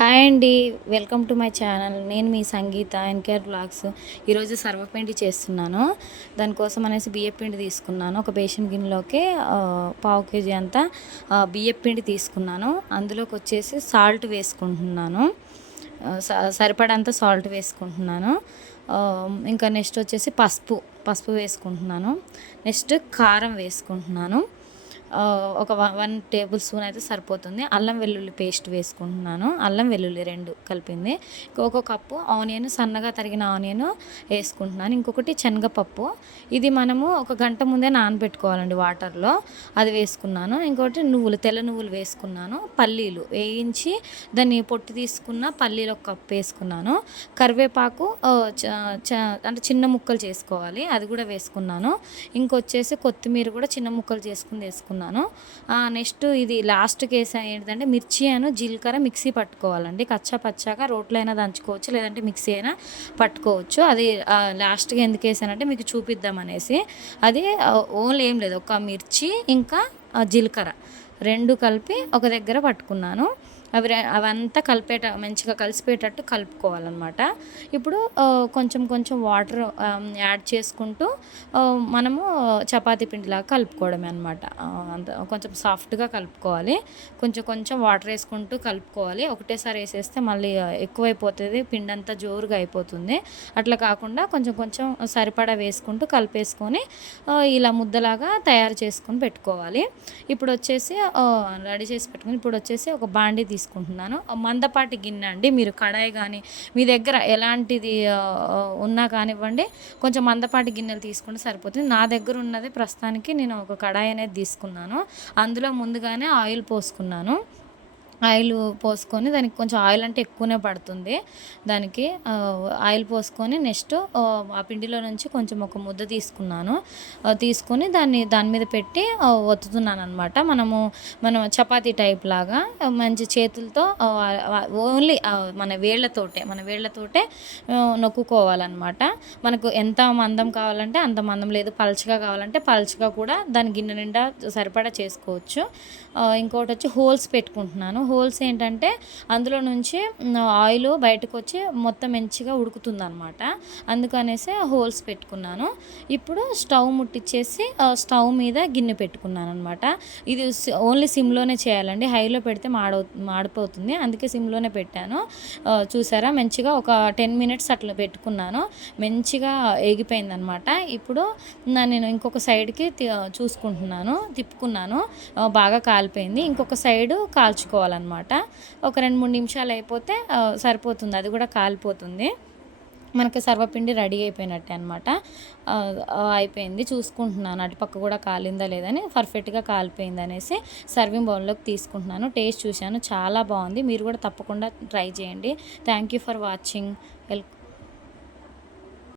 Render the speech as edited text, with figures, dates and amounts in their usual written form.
Hi అండి. Welcome to my channel. నేను మీ సంగీత NKR vlogs. ఈరోజు సర్వపిండి చేస్తున్నాను. దానికోసం అనేసి బియ్యపిండి తీసుకున్నాను. ఒక బేషన్ గిన్నెలోకి పావు కేజీ అంతా బియ్యపిండి తీసుకున్నాను. అందులోకి వచ్చేసి సాల్ట్ వేసుకుంటున్నాను. సరిపడంత సాల్ట్ వేసుకుంటున్నాను. ఇంకా నెక్స్ట్ వచ్చేసి పసుపు వేసుకుంటున్నాను. నెక్స్ట్ కారం వేసుకుంటున్నాను. ఒక 1 టేబుల్ స్పూన్ అయితే సరిపోతుంది. అల్లం వెల్లుల్లి పేస్ట్ వేసుకుంటున్నాను. అల్లం వెల్లుల్లి 2 కలిపింది. ఒక కప్పు ఆనియన్, సన్నగా తరిగిన ఆనియన్ వేసుకుంటున్నాను. ఇంకొకటి శనగపప్పు, ఇది మనము ఒక గంట ముందే నానబెట్టుకోవాలండి వాటర్లో, అది వేసుకున్నాను. ఇంకొకటి తెల్ల నువ్వులు వేసుకున్నాను. పల్లీలు వేయించి దాన్ని పొట్టు తీసుకున్న పల్లీలు ఒక కప్పు వేసుకున్నాను. కరివేపాకు అంటే చిన్న ముక్కలు చేసుకోవాలి, అది కూడా వేసుకున్నాను. ఇంకొచ్చేసి కొత్తిమీర కూడా చిన్న ముక్కలు వేసుకున్నాను. నెక్స్ట్ ఇది లాస్ట్కి వేసా ఏంటంటే మిర్చి జీలకర్ర మిక్సీ పట్టుకోవాలండి. కచ్చా పచ్చాగా రోట్లో అయినా దంచుకోవచ్చు, లేదంటే మిక్సీ అయినా పట్టుకోవచ్చు. అది లాస్ట్గా ఎందుకు వేసానంటే మీకు చూపిద్దామనేసి. అది ఓన్లీ ఏం లేదు, ఒక మిర్చి ఇంకా జీలకర్ర 2 కలిపి ఒక దగ్గర పట్టుకున్నాను. అవంతా మంచిగా కలిసిపోయేటట్టు కలుపుకోవాలన్నమాట. ఇప్పుడు కొంచెం వాటర్ యాడ్ చేసుకుంటూ మనము చపాతీ పిండిలాగా కలుపుకోవడమే అనమాట. కొంచెం సాఫ్ట్గా కలుపుకోవాలి. కొంచెం వాటర్ వేసుకుంటూ కలుపుకోవాలి. ఒకటేసారి వేసేస్తే మళ్ళీ ఎక్కువైపోతుంది, పిండి అంతా జోరుగా అయిపోతుంది. అట్లా కాకుండా కొంచెం సరిపడా వేసుకుంటూ కలిపేసుకొని ఇలా ముద్దలాగా తయారు చేసుకొని పెట్టుకోవాలి. ఇప్పుడు వచ్చేసి రెడీ చేసి పెట్టుకుని ఇప్పుడు వచ్చేసి ఒక బాండీ తీసుకుంటున్నాను. మందపాటి గిన్నె అండి, మీరు కడాయి కానీ మీ దగ్గర ఎలాంటిది ఉన్నా కానివ్వండి, కొంచెం మందపాటి గిన్నెలు తీసుకుంటే సరిపోతుంది. నా దగ్గర ఉన్నది ప్రస్తుతానికి నేను ఒక కడాయి అనేది తీసుకున్నాను. అందులో ముందుగానే ఆయిల్ పోసుకున్నాను. ఆయిల్ పోసుకొని దానికి కొంచెం ఆయిల్ అంటే ఎక్కువనే పడుతుంది. దానికి ఆయిల్ పోసుకొని నెక్స్ట్ ఆ పిండిలో నుంచి కొంచెం ఒక ముద్ద తీసుకొని దాని మీద పెట్టి ఒత్తుతున్నాను అనమాట. మనం చపాతీ టైప్ లాగా మంచి చేతులతో ఓన్లీ మన వేళ్ళతోటే నొక్కుకోవాలన్నమాట. మనకు ఎంత మందం కావాలంటే అంత మందం, లేదు పల్చగా కావాలంటే పల్చగా కూడా దాని గిన్నె నిండా సరిపడా చేసుకోవచ్చు. ఇంకోటి వచ్చి హోల్స్ పెట్టుకుంటున్నాను. హోల్స్ ఏంటంటే అందులో నుంచి ఆయిల్ బయటకు వచ్చి మొత్తం మంచిగా ఉడుకుతుంది అనమాట. అందుకనేసి హోల్స్ పెట్టుకున్నాను. ఇప్పుడు స్టవ్ ముట్టించేసి స్టవ్ మీద గిన్నె పెట్టుకున్నాను అనమాట. ఇది ఓన్లీ సిమ్లోనే చేయాలండి, హైలో పెడితే మాడిపోతుంది. అందుకే సిమ్లోనే పెట్టాను. చూసారా, మంచిగా ఒక 10 మినిట్స్ అట్లా పెట్టుకున్నాను. మంచిగా ఎగిపోయింది అనమాట. ఇప్పుడు నేను ఇంకొక సైడ్కి తిప్పుకున్నాను. బాగా కాలిపోయింది. ఇంకొక సైడు కాల్చుకోవాలన్నమాట. ఒక 2-3 నిమిషాలు అయిపోతే సరిపోతుంది, అది కూడా కాలిపోతుంది. మనకి సర్వపిండి రెడీ అయిపోయినట్టే అనమాట. అయిపోయింది, చూసుకుంటున్నాను అటుపక్క కూడా కాలిందా లేదని. పర్ఫెక్ట్గా కాలిపోయింది అనేసి సర్వింగ్ బౌల్లోకి తీసుకుంటున్నాను. టేస్ట్ చూశాను, చాలా బాగుంది. మీరు కూడా తప్పకుండా ట్రై చేయండి. Thank you for watching.